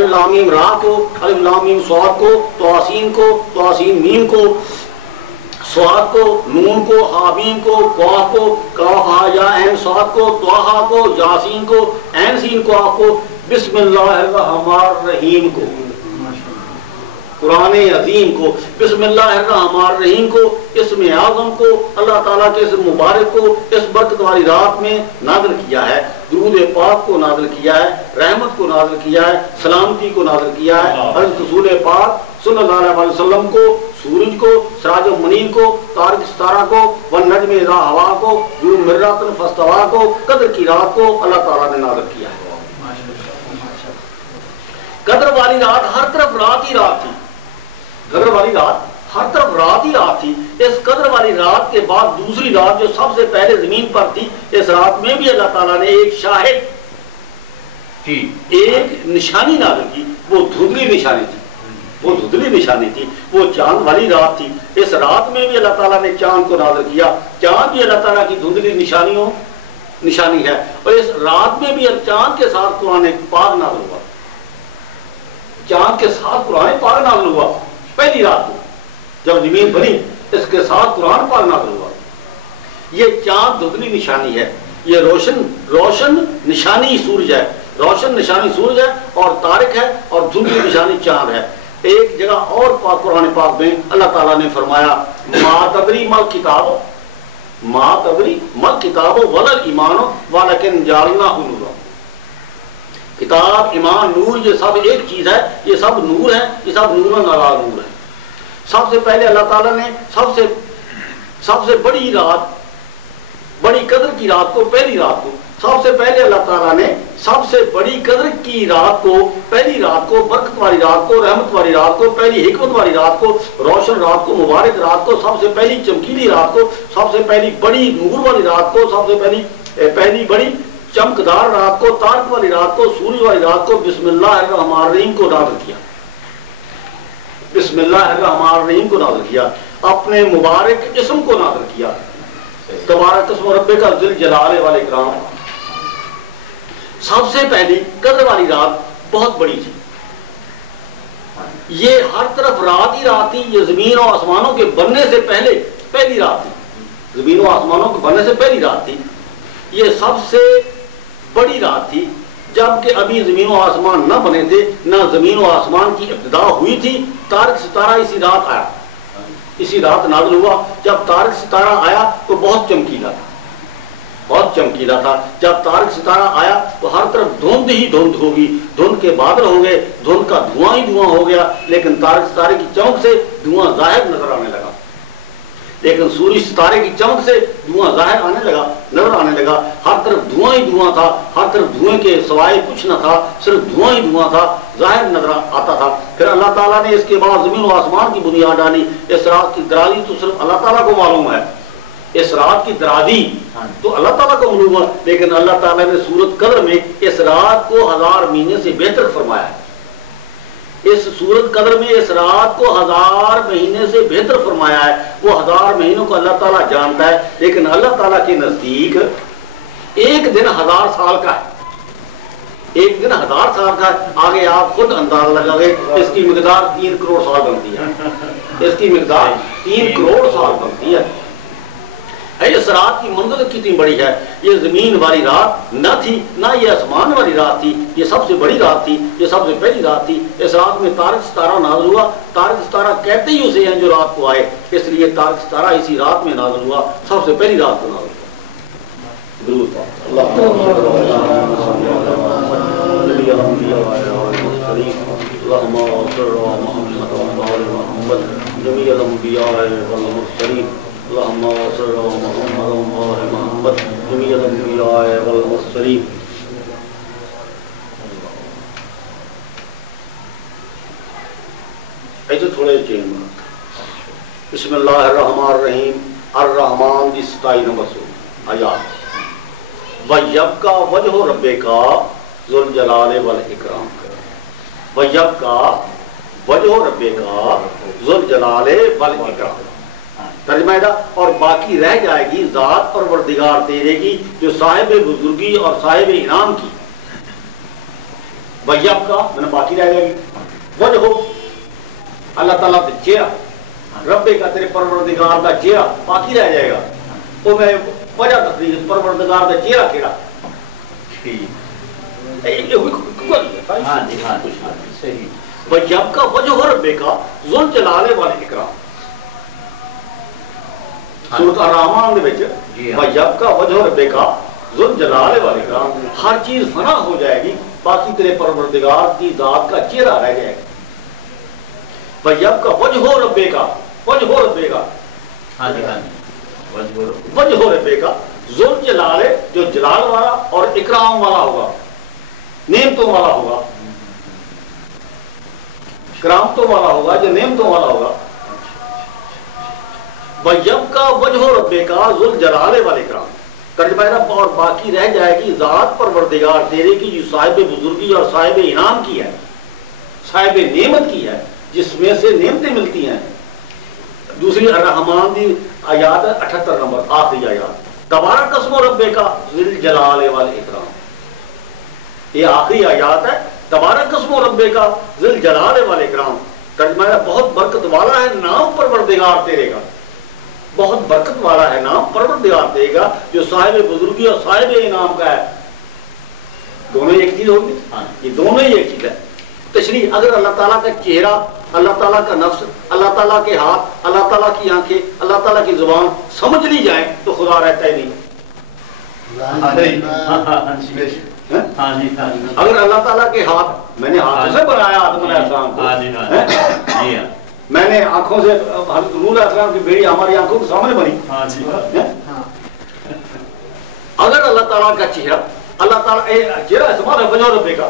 الف لام میم را کو، الف لام میم صاد کو، تواسین کو، تواسین میم کو، صاد کو، نون کو، حامیم کو، قاف کو، کاف ہا یا عین صاد کو، طٰہٰ کو، یاسین کو، عین سین کو، آپ کو بسم اللہ الرحمن الرحیم کو، قرآن عظیم کو، بسم اللہ الرحمن الرحیم کو، اسم اعظم کو، اللہ تعالیٰ کے اسم مبارک کو اس برکت والی رات میں نازل کیا ہے، درود پاک کو نازل کیا ہے، رحمت کو نازل کیا ہے، سلامتی کو نازل کیا ہے، حضرت رسول پاک صلی اللہ علیہ وسلم کو، سورج کو، سراج المنیر کو، تارک ستارہ کو، والنجم اذا ہوا کو، ذو مرۃ فاستویٰ کو، قدر کی رات کو اللہ تعالیٰ نے نازل کیا ہے۔ قدر والی رات ہر طرف رات ہی رات تھی، قدر والی رات ہر طرف رات ہی رات تھی۔ اس قدر والی رات کے بعد دوسری رات جو سب سے پہلے زمین پر تھی، اس رات میں بھی اللہ تعالیٰ نے ایک شاہد کی، ایک نشانی نازل کی، وہ دھندلی نشانی تھی، وہ دھندلی نشانی تھی، وہ چاند والی رات تھی۔ اس رات میں بھی اللہ تعالیٰ نے چاند کو نازل کیا، چاند بھی اللہ تعالیٰ کی دھندلی نشانی ہے، اور اس رات میں بھی چاند کے ساتھ قرآن پاک نازل ہوا، چاند کے ساتھ قرآن پاک نازل ہوا۔ پہلی رات کو جب زمین بنی اس کے ساتھ قرآن پاک نازل ہوا۔ یہ چاند دھندلی نشانی ہے، یہ روشن نشانی سورج ہے، روشن نشانی سورج ہے اور تارک ہے، اور دھندلی نشانی چاند ہے۔ ایک جگہ اور قرآن پاک میں اللہ تعالیٰ نے فرمایا ما تدری مل کتاب، ما تدری مل کتاب ولا الایمان ولکن جعلناہ نورا۔ کتاب، ایمان، نور، یہ سب ایک چیز ہے، یہ سب نور ہے، یہ سب نورن علی نور ہے۔ سب سے پہلے اللہ تعالیٰ نے سب سے بڑی رات، بڑی قدر کی رات کو، پہلی رات کو، سب سے پہلے اللہ تعالیٰ نے سب سے بڑی قدر کی رات کو، پہلی رات کو، برکت والی رات کو، رحمت والی رات کو، پہلی حکمت والی رات کو، روشن رات کو، مبارک رات کو، سب سے پہلی چمکیلی رات کو، سب سے پہلی بڑی نور والی رات کو، سب سے پہلی بڑی چمکدار رات کو، تارک والی رات کو، سورج والی رات کو بسم اللہ الرحمن الرحیم کو نازل کیا، بسم اللہ الرحمن الرحیم کو نازل کیا، اپنے مبارک اسم کو نازل کیا، تبارک اسم ربک ذی الجلال والاکرام۔ سب سے پہلی قدر والی رات بہت بڑی تھی، یہ ہر طرف رات ہی رات تھی، یہ زمین و آسمانوں کے بننے سے پہلے پہلی رات تھی، زمین و آسمانوں کے بننے سے پہلی رات تھی، یہ سب سے بڑی رات تھی، جبکہ ابھی زمین و آسمان نہ بنے تھے، نہ زمین و آسمان کی ابتدا ہوئی تھی۔ تارک ستارہ اسی رات آیا، اسی رات نازل ہوا۔ جب تارک ستارہ آیا تو بہت چمکیلا تھا، بہت چمکیلا تھا۔ جب تارک ستارہ آیا تو ہر طرف دھند ہی دھند ہوگی، دھند کے بادل ہو گئے، دھند کا دھواں ہی دھواں ہو گیا، لیکن تارک ستارے کی چمک سے دھواں ظاہر نظر آنے لگا، لیکن سورج ستارے کی چمک سے دھواں ظاہر آنے لگا، نظر آنے لگا۔ ہر طرف دھواں ہی دھواں تھا، ہر طرف دھوئیں کے سوائے کچھ نہ تھا، صرف دھواں ہی دھواں تھا، ظاہر نظر آتا تھا۔ پھر اللہ تعالیٰ نے اس کے بعد زمین و آسمان کی بنیاد ڈالی۔ اس رات کی درازی تو صرف اللہ تعالیٰ کو معلوم ہے، اس رات کی درازی تو اللہ تعالیٰ کو معلوم ہے، لیکن اللہ تعالیٰ نے سورۃ قدر میں اس رات کو 1000 مہینے سے بہتر فرمایا ہے۔ اس سورۃ قدر میں اس رات کو 1000 مہینے سے بہتر فرمایا ہے۔ وہ 1000 مہینوں کو اللہ تعالیٰ جانتا ہے، لیکن اللہ تعالیٰ کے نزدیک ایک دن 1000 سال کا ہے، ایک دن 1000 سال کا ہے۔ آگے آپ خود اندازہ لگا گے، اس کی مقدار 3 کروڑ سال بنتی ہے، اس کی مقدار 3 کروڑ سال بنتی ہے۔ اس رات کی منزل کتنی بڑی ہے، یہ زمین والی رات نہ تھی، نہ یہ آسمان والی رات تھی، یہ سب سے بڑی رات تھی، یہ سب سے پہلی رات تھی۔ اس رات میں تارک ستارہ نازل ہوا، تارک ستارہ کہتے ہی اسے ہیں جو رات کو آئے، اس لیے تارک ستارہ اسی رات میں نازل ہوا، سب سے پہلی رات کو نازل ہوا۔ درود اللهم صل على محمد وعلى محمد جميع الانبیاء والمرسلین۔ ایسے تھوڑے چین بسم اللہ الرحمن الرحیم۔ الرحمن کی 27 نمبر آیات۔ وَيَبْقَى وَجْهُ رَبِّكَ ذُو الْجَلَالِ وَالْإِكْرَامِ۔ وَيَبْقَى وَجْهُ رَبِّكَ ذُو الْجَلَالِ وَالْإِكْرَامِ۔ ترجمہ ہے اور باقی رہ جائے گی ذات پروردگار تیرے کی جو صاحب بزرگی اور صاحب انعام کی، وَيَبْقَى کا میں نے باقی رہ جائے گی، وجہ اللہ تعالیٰ کا چہرہ، رب کا تیرے پروردگار کا چہرہ باقی رہ جائے گا، وہ میں وجہ تقریر پروردگار کا چہرہ کیڑا وَيَبْقَى وَجْهُ رَبِّكَ ذُو الْجَلَالِ وَالْإِكْرَامِ سورۃ الرحمن دے وچ وَيَبْقَى وَجْهُ رَبِّكَ ذُو الْجَلَالِ وَالْإِكْرَامِ ہر چیز فنا ہو جائے گی، باقی تیرے پروردگار کی ذات کا چہرہ رہ جائے گا۔ وَيَبْقَى وَجْهُ رَبِّكَ وَجْهُ رَبِّكَ وجہ ربِّکَ ذو الجلال جو جلال والا اور اکرام والا ہوگا، نعمتوں والا ہوگا، کرامتوں والا ہوگا، جو نعمتوں والا ہوگا۔ وَيَبْقَى وَجْهُ رَبِّكَ ذُو الْجَلَالِ وَالْإِكْرَامِ ترجمہ اور باقی رہ جائے گی ذات پروردگار تیرے کی جو صاحب بزرگی اور صاحب انعام کی ہے، صاحب نعمت کی ہے، جس میں سے نعمتیں ملتی ہیں۔ دوسری الرحمن دی آیات 78 نمبر آخری آیات تبارک اسم ربک ذی الجلال والاکرام، یہ آخری آیات ہے، تبارک اسم ربک ذی الجلال والاکرام ترجمہ ہے بہت برکت والا ہے نام پروردگار تیرے کا، بہت برکت والا ہے نام پروردگار تیرے کا جو صاحب بزرگی اور صاحب انعام کا ہے۔ دونوں ایک چیز ہوگی، یہ دونوں ہی ایک چیز ہے۔ تشریح اگر اللہ تعالیٰ کا چہرہ، اللہ تعالیٰ کا نفس، اللہ تعالیٰ کے ہاتھ، اللہ تعالیٰ کی آنکھیں، اللہ تعالیٰ کی زبان سمجھ لی جائیں تو خدا رہتا ہی نہیں۔ اگر اللہ تعالیٰ کے ہاتھ، میں نے ہاتھ سے بنایا آدم علیہ السلام کو، میں نے آنکھوں سے حضرت نوح علیہ السلام کی بیڑی ہماری آنکھوں کے سامنے بنی۔ اگر اللہ تعالیٰ کا چہرہ، اللہ تعالیٰ چہرہ استعمال ہے وجہ ربے کا،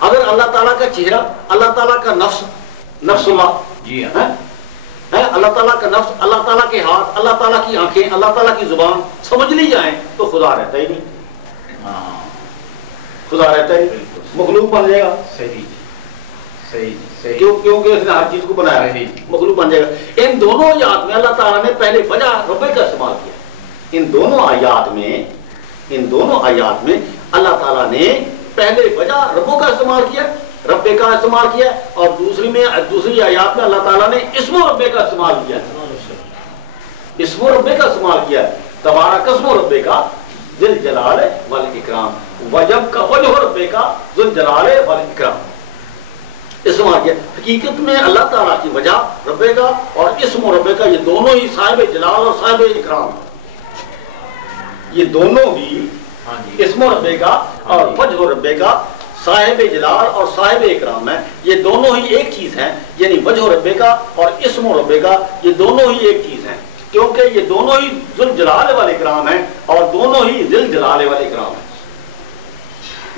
اگر اللہ تعالیٰ کا چہرہ، اللہ تعالیٰ کا نفس، نفس اللہ، اللہ تعالیٰ کا نفس، اللہ تعالیٰ کے ہاتھ، اللہ تعالیٰ کی آنکھیں، اللہ تعالیٰ کی زبان سمجھ لی جائیں تو خدا رہتا ہی نہیں، خدا رہتا ہی نہیں، مخلوق بن جائے گا۔ کیونکہ اس نے ہر چیز کو بنایا، مخلوق بن جائے گا۔ ان دونوں آیات میں اللہ تعالیٰ نے پہلے وجہ ربے کا استعمال کیا، ان دونوں آیات میں اللہ تعالیٰ نے پہلے وجہ ربوں کا استعمال کیا، ربے کا استعمال کیا، اور دوسری آیات میں اللہ تعالیٰ نے اسم ربے کا استعمال کیا، اسم ربے کا استعمال کیا، تبارک اسم ربے کا ذی الجلال والاکرام، وجب کا وجہ ربے کا ذی الجلال والاکرام استعمال کیا۔ حقیقت میں اللہ تعالیٰ کی وجہ ربے کا اور اسم ربے کا یہ دونوں ہی صاحب جلال اور صاحب اکرام، یہ دونوں ہی اسم ربے کا اور وجہ ربے کا صاحب جلال اور صاحب اکرام ہے، یہ دونوں ہی ایک چیز ہیں، یعنی وجہ ربے کا اور اسم ربے کا یہ دونوں ہی ایک چیز ہیں، کیونکہ یہ دونوں ہی ذو الجلال والاکرام ہیں اور دونوں ہی ذی الجلال والاکرام ہیں۔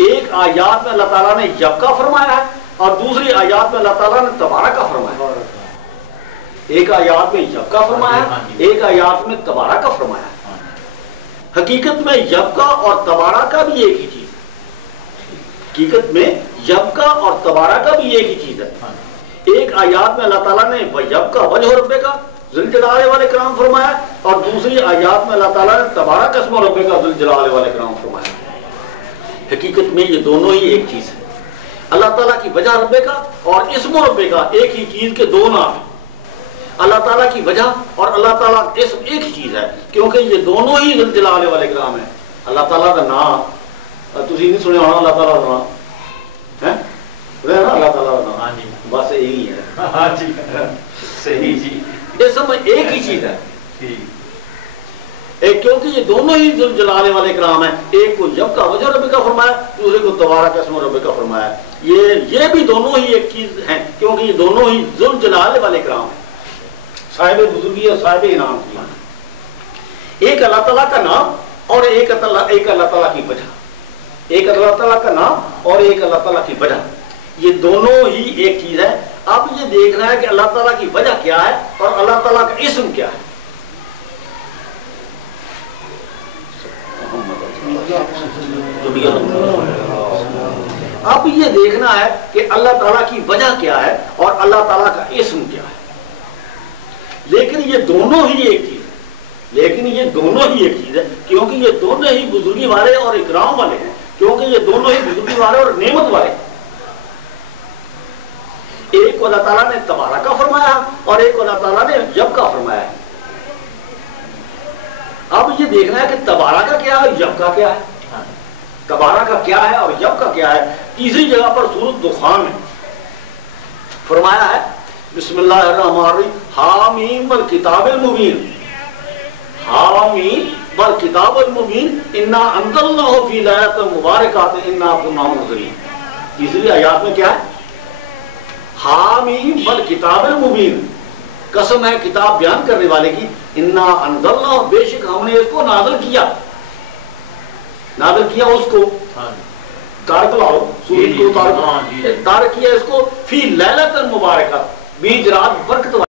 ایک آیات میں اللہ تعالیٰ نے یبقا فرمایا ہے اور دوسری آیات میں اللہ تعالیٰ نے تبارکا فرمایا ہے، ایک آیات میں یبقا فرمایا ہے، ایک آیات میں تبارکا فرمایا ہے۔ حقیقت میں یبقا اور تبارکا بھی ایک ہی چیز ہے، حقیقت میں یبقا اور تبارکا بھی ایک ہی چیز ہے۔ ایک آیات میں اللہ تعالیٰ نے یبقا وجہ ربے کا ذی الجلال والاکرام فرمایا اور دوسری آیات میں اللہ تعالیٰ نے تبارک اسم ربے کا ذی الجلال والاکرام فرمایا۔ حقیقت میں یہ دونوں ہی ایک چیز ہے، اللہ تعالیٰ کی وجہ ربے کا اور اسم ربے کا ایک ہی چیز کے دو نام ہیں۔ اللہ تعالیٰ کی وجہ اور اللہ تعالیٰ اسم ایک ہی چیز ہے، کیونکہ یہ دونوں ہی ذی الجلال والاکرام ہیں۔ اللہ تعالیٰ کا نام تسی نہیں سنے ہونا، اللہ تعالیٰ کا نام ہے نا، اللہ تعالیٰ کا نام بس یہی ہے، صحیح جی، اسم ایک ہی چیز ہے، کیونکہ یہ دونوں ہی ذی الجلال والاکرام ہیں، ایک کو یبقا وجہ ربے کا فرمایا، دوسرے کو تبارک اسم ربے کا فرمایا۔ یہ بھی دونوں ہی ایک چیز ہیں، کیونکہ یہ دونوں ہی ذی الجلال والاکرام ہیں، صاحب بزرگی اور صاحب انعام کی۔ ایک اللہ تعالیٰ کا نام اور ایک اللہ تعالیٰ کی وجہ، ایک اللہ تعالیٰ کا نام اور ایک اللہ تعالیٰ کی وجہ، یہ دونوں ہی ایک چیز ہے۔ اب یہ دیکھنا ہے کہ اللہ تعالیٰ کی وجہ کیا ہے اور اللہ تعالیٰ کا اسم کیا ہے۔ اب یہ دیکھنا ہے کہ اللہ تعالیٰ کی وجہ کیا ہے اور اللہ تعالیٰ کا اسم کیا ہے۔ لیکن یہ دونوں ہی ایک چیز ہے، کیونکہ یہ دونوں ہی بزرگی والے اور اکرام والے ہیں، کیونکہ یہ دونوں ہی بزرگی والے اور نعمت والے، ایک کو اللہ تعالیٰ نے تبارک کا فرمایا اور ایک کو اللہ تعالیٰ نے یب کا فرمایا ہے۔ اب یہ دیکھنا ہے کہ تبارک کا کیا ہے، یب کا کیا ہے، تبارک کا کیا ہے اور یب کا کیا ہے۔ تیسری جگہ پر سورۃ دخان میں فرمایا ہے بسم اللہ الرحمن الرحیم حامیم والکتاب المبین، حامیم والکتاب المبین انا انزلناہ فی لیلۃ مبارکۃ انا کنا منذرین۔ تیسری آیات میں کیا ہے، حامیم والکتاب المبین، قسم ہے کتاب بیان کرنے والے کی، انا انزلناہ، بے شک ہم نے اس کو نازل کیا اس کو تارک لاؤ سورج کو تارک کیا اس کو فی لیلۃ مبارکہ، بیج رات برکت